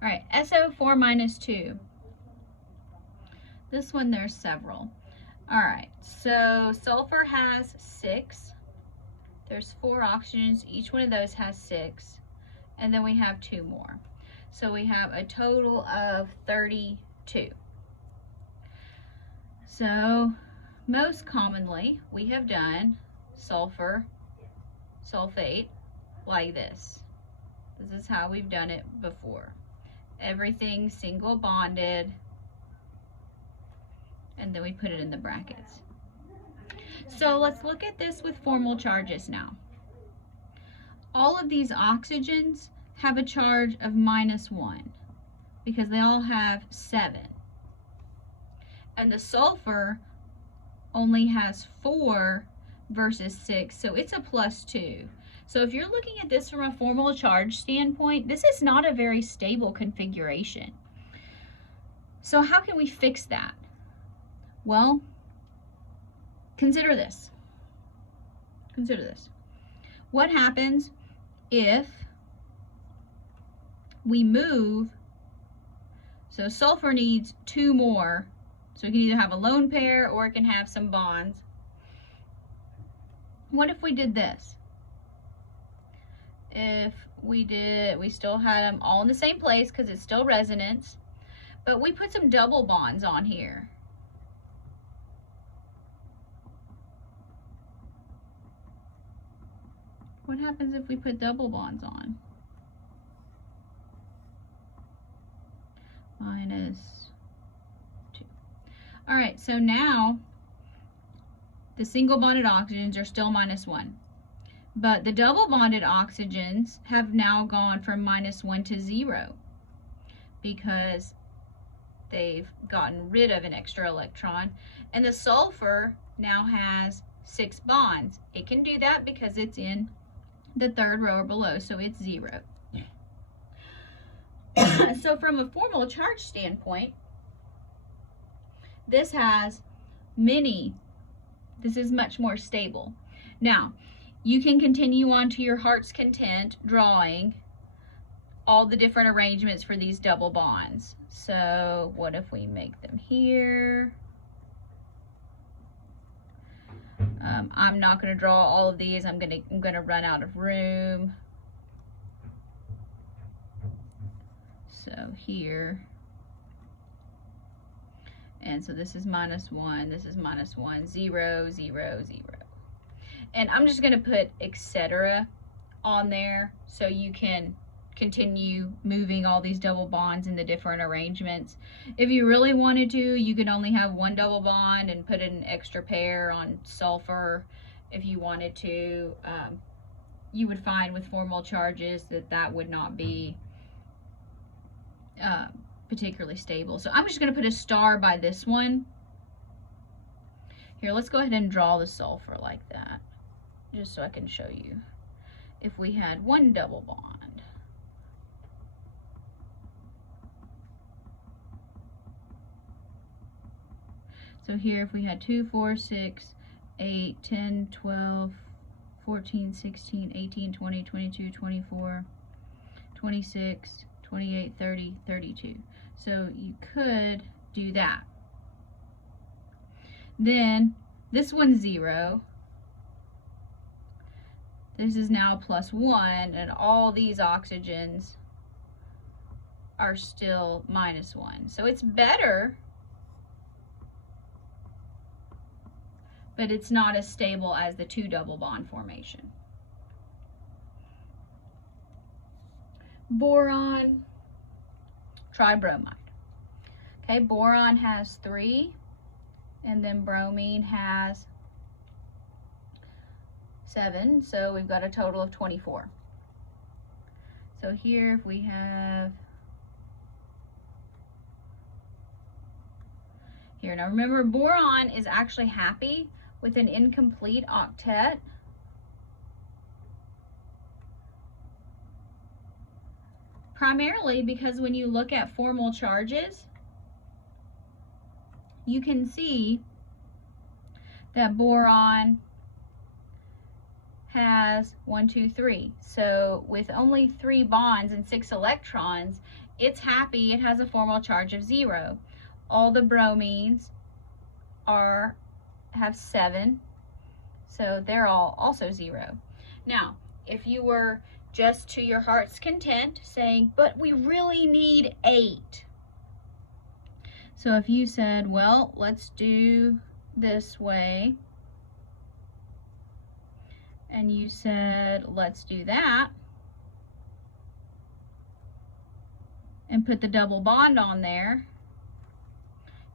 All right, SO4 minus 2. This one, there's several. All right, so sulfur has 6. There's 4 oxygens. Each one of those has 6. And then we have 2 more. So we have a total of 32. So most commonly, we have done sulfur sulfate like this. This is how we've done it before. Everything single bonded, and then we put it in the brackets. So let's look at this with formal charges now. All of these oxygens have a charge of -1 because they all have 7. And the sulfur only has 4 versus 6, so it's a +2. So if you're looking at this from a formal charge standpoint, this is not a very stable configuration. So how can we fix that? Well, consider this. Consider this. What happens if we move, so sulfur needs 2 more, so it can either have a lone pair or it can have some bonds. What if we did this? If we still had them all in the same place because it's still resonance, but we put some double bonds on here. What happens if we put double bonds on? -2. All right, so now the single bonded oxygens are still -1. But the double bonded oxygens have now gone from -1 to 0 because they've gotten rid of an extra electron. And the sulfur now has 6 bonds. It can do that because it's in the 3rd row or below, so it's 0. So from a formal charge standpoint, this has this is much more stable. Now, you can continue on to your heart's content drawing all the different arrangements for these double bonds. So what if we make them here? I'm not going to draw all of these. I'm going to run out of room. So here, and so this is -1, this is -1, 0, 0, 0. And I'm just going to put etc. on there so you can continue moving all these double bonds in the different arrangements. If you really wanted to, you could only have 1 double bond and put an extra pair on sulfur. If you wanted to, you would find with formal charges that would not be particularly stable. So I'm just going to put a star by this one. Here, let's go ahead and draw the sulfur like that, just so I can show you. If we had 1 double bond, so here if we had 2, 4, 6, 8, 10, 12, 14, 16, 18, 20, 22, 24, 26, 28, 30, 32. So you could do that. Then this one's 0. This is now +1, and all these oxygens are still -1. So it's better, but it's not as stable as the 2 double bond formation. Boron, tribromide. Okay, boron has 3, and then bromine has 7, so we've got a total of 24. So here if we have, here, now remember boron is actually happy with an incomplete octet. Primarily because when you look at formal charges, you can see that boron has 1, 2, 3. So with only 3 bonds and 6 electrons, it's happy. It has a formal charge of 0. All the bromines have 7, so they're all also 0. Now, if you were just to your heart's content saying, but we really need 8. So if you said, well, let's do this way, and you said, let's do that, and put the double bond on there,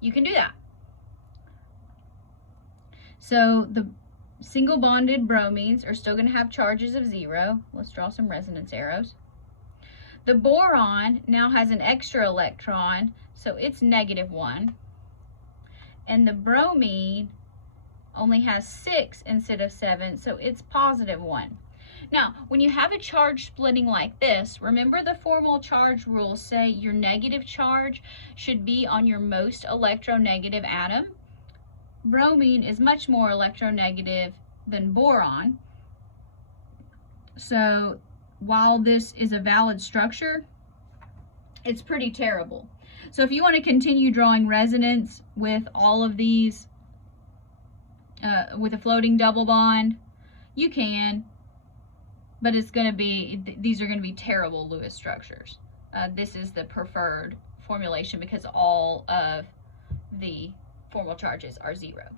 you can do that. So the single bonded bromines are still going to have charges of 0. Let's draw some resonance arrows. The boron now has an extra electron, so it's -1. And the bromine only has 6 instead of 7, so it's +1. Now, when you have a charge splitting like this, remember the formal charge rules say your negative charge should be on your most electronegative atom. Bromine is much more electronegative than boron. So while this is a valid structure, it's pretty terrible. So if you want to continue drawing resonance with all of these, with a floating double bond, you can, but it's going to be, these are going to be terrible Lewis structures. This is the preferred formulation because all of the formal charges are 0.